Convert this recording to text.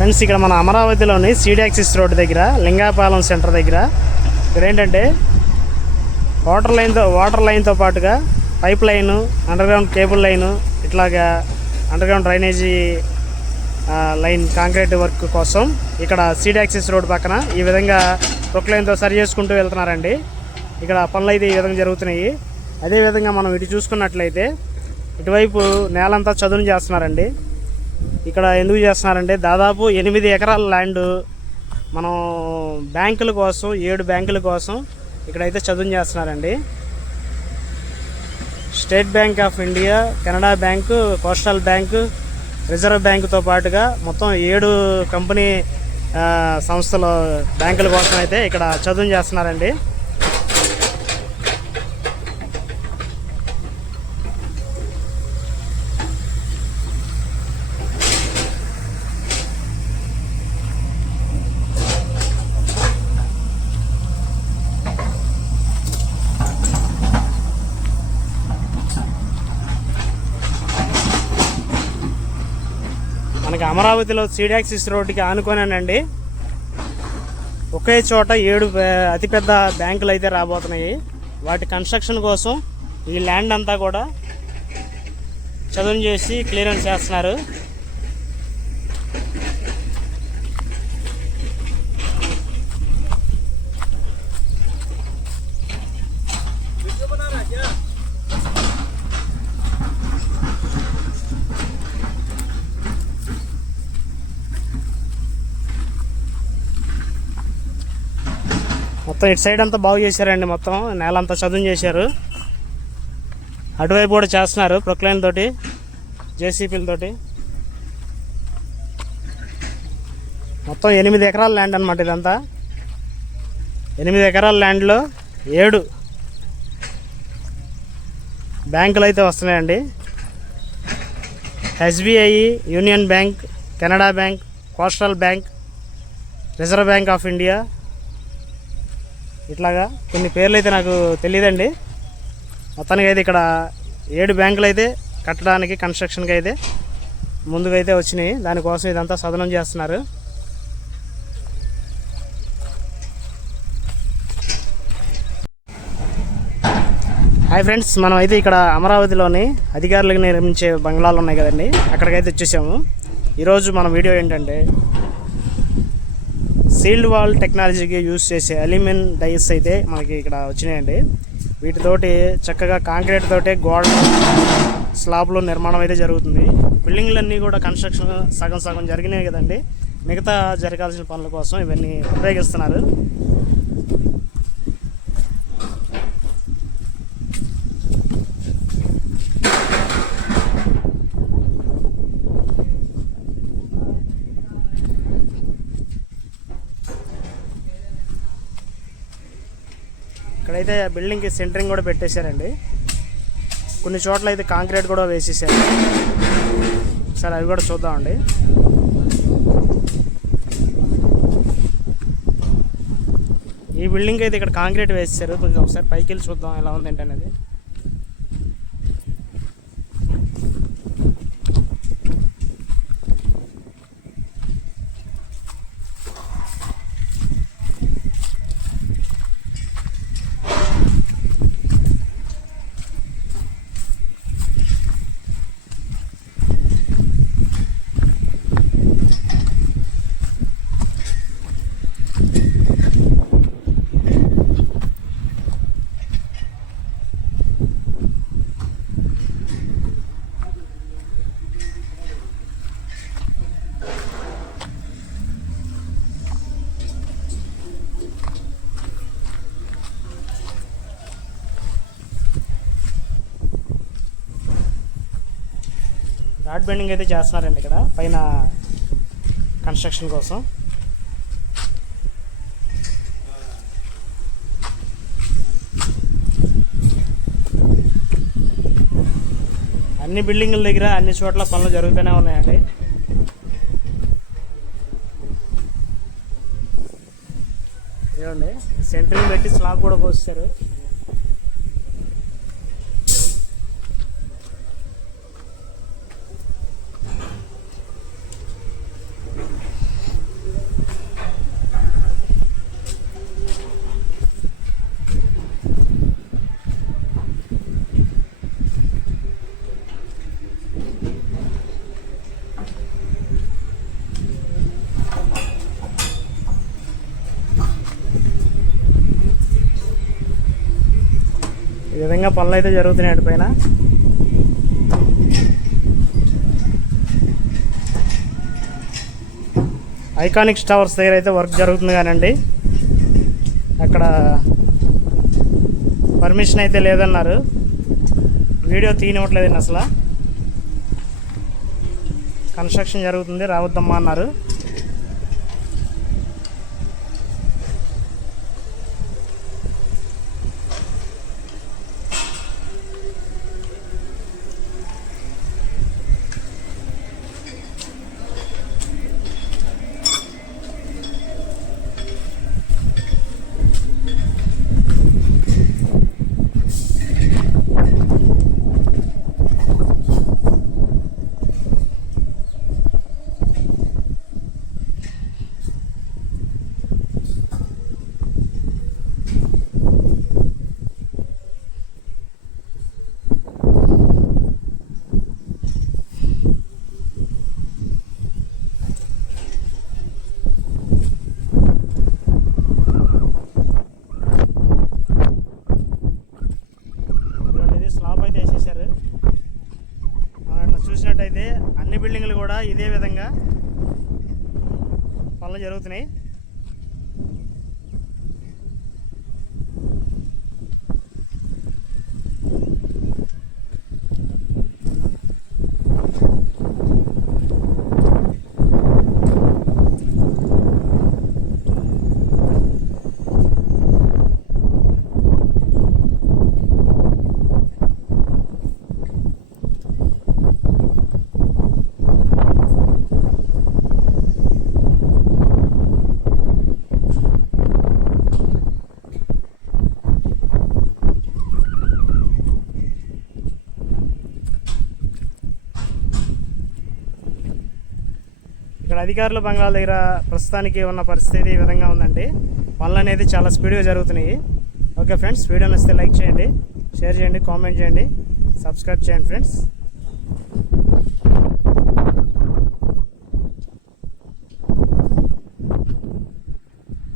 Friends ఇక్కడ మన అమరావతిలోని సీడాక్సిస్ రోడ్ దగ్గర లింగాపాలెం సెంటర్ దగ్గర ఇక్కడ ఏంటంటే వాటర్ లైన్తో వాటర్ లైన్తో పాటుగా pipe line underground cable line ఇట్లాగా underground drainage line concrete work కోసం ఇక్కడ సీడాక్సిస్ రోడ్ పక్కన ఈ విధంగా ప్రొక్లైన్తో సరి చేసుకుంటూ వెళ్తున్నారండి. ఇక్కడ పనులు అయితే ఈ విధంగా జరుగుతున్నాయి. అదేవిధంగా మనం ఇటు చూసుకున్నట్లయితే ఇటువైపు నేలంతా చదును చేస్తున్నారండి. ఇక్కడ ఎందుకు చేస్తున్నారంటే దాదాపు ఎనిమిది ఎకరాల ల్యాండ్ మనం బ్యాంకుల కోసం ఏడు బ్యాంకుల కోసం ఇక్కడైతే చదువు చేస్తున్నారండి. State Bank of India Canara bank coastal bank reserve బ్యాంకుతో పాటుగా మొత్తం ఏడు కంపెనీ సంస్థలు సంస్థల బ్యాంకుల కోసం అయితే ఇక్కడ చదువు చేస్తున్నారండి. మనకి అమరావతిలో సీడాక్సిస్ రోడ్డుకి ఆనుకోనండి ఒకే చోట ఏడు అతిపెద్ద బ్యాంకులు అయితే రాబోతున్నాయి. వాటి కన్స్ట్రక్షన్ కోసం ఈ ల్యాండ్ అంతా కూడా చదును చేసి క్లియరెన్స్ చేస్తున్నారు. మొత్తం ఇటు సైడ్ అంతా బాగు చేశారండి మొత్తం. నేల అంతా చదును చేశారు. అటువైపు కూడా చేస్తున్నారు ప్రొక్లైన్ తోటి జేసీపీలతోటి మొత్తం ఎనిమిది ఎకరాల ల్యాండ్ అనమాట ఇదంతా. ఎనిమిది ఎకరాల ల్యాండ్లో ఏడు బ్యాంకులు అయితే వస్తున్నాయండి. SBI union bank Canara bank coastal bank reserve bank of India ఇట్లాగా కొన్ని పేర్లు అయితే నాకు తెలియదండి మొత్తానికి అయితే ఇక్కడ ఏడు బ్యాంకులు అయితే కట్టడానికి కన్స్ట్రక్షన్కి అయితే ముందుగా అయితే వచ్చినాయి. దానికోసం ఇదంతా సదనం చేస్తున్నారు. హాయ్ ఫ్రెండ్స్ మనం అయితే ఇక్కడ అమరావతిలోని అధికారులకు నిర్మించే బంగ్లాలు ఉన్నాయి కదండి. అక్కడికైతే వచ్చేసాము. ఈరోజు మన వీడియో ఏంటంటే సీల్డ్ వాల్ టెక్నాలజీకి యూజ్ చేసే అల్యూమినియం డైస్ అయితే మనకి ఇక్కడ వచ్చినాయండి. వీటితోటి చక్కగా కాంక్రీట్ తోటే గోడ స్లాబ్లో నిర్మాణం అయితే జరుగుతుంది. బిల్డింగ్లన్నీ కూడా కన్స్ట్రక్షన్ సగం సగం జరిగినాయి కదండి. మిగతా జరగాల్సిన పనుల కోసం ఇవన్నీ ఉపయోగిస్తున్నారు. అయితే బిల్డింగ్కి సెంటరింగ్ కూడా పెట్టేశారండి. కొన్ని చోట్ల అయితే కాంక్రీట్ కూడా వేసేసారు. సరే అవి కూడా చూద్దామండి. ఈ బిల్డింగ్ అయితే ఇక్కడ కాంక్రీట్ వేసేసారు. కొంచెం ఒకసారి పైకి వెళ్ళి చూద్దాం ఎలా ఉంది ఏంటనేది రాడ్ బెండింగ్ అయితే చేస్తున్నారండి ఇక్కడ పైన కన్స్ట్రక్షన్ కోసం. అన్ని బిల్డింగుల దగ్గర అన్ని చోట్ల పనులు జరుగుతూనే ఉన్నాయండి. ఏమండి సెంటరింగ్ పెట్టి స్లాబ్ కూడా పోస్తారు. ఈ విధంగా పనులు అయితే జరుగుతున్నాయండి పైన. ఐకానిక్స్ టవర్స్ దగ్గర అయితే వర్క్ జరుగుతుంది కానండి. అక్కడ పర్మిషన్ అయితే లేదన్నారు. వీడియో తీయనివ్వట్లేదండి అసలు. కన్స్ట్రక్షన్ జరుగుతుంది రావద్దమ్మా అన్నారు ఇదిగోండి ఇది స్లాబ్ అయితే వేసేసారు మనం ఇట్లా చూసినట్టయితే అన్ని బిల్డింగ్లు కూడా ఇదే విధంగా పనులు జరుగుతున్నాయి ఇక్కడ అధికారుల బంగాళ దగ్గర ప్రస్తుతానికి ఉన్న పరిస్థితి ఈ విధంగా ఉందండి. పనులు అనేది చాలా స్పీడ్గా జరుగుతున్నాయి. ఓకే ఫ్రెండ్స్ వీడియో నచ్చితే లైక్ చేయండి షేర్ చేయండి కామెంట్ చేయండి సబ్స్క్రైబ్ చేయండి ఫ్రెండ్స్.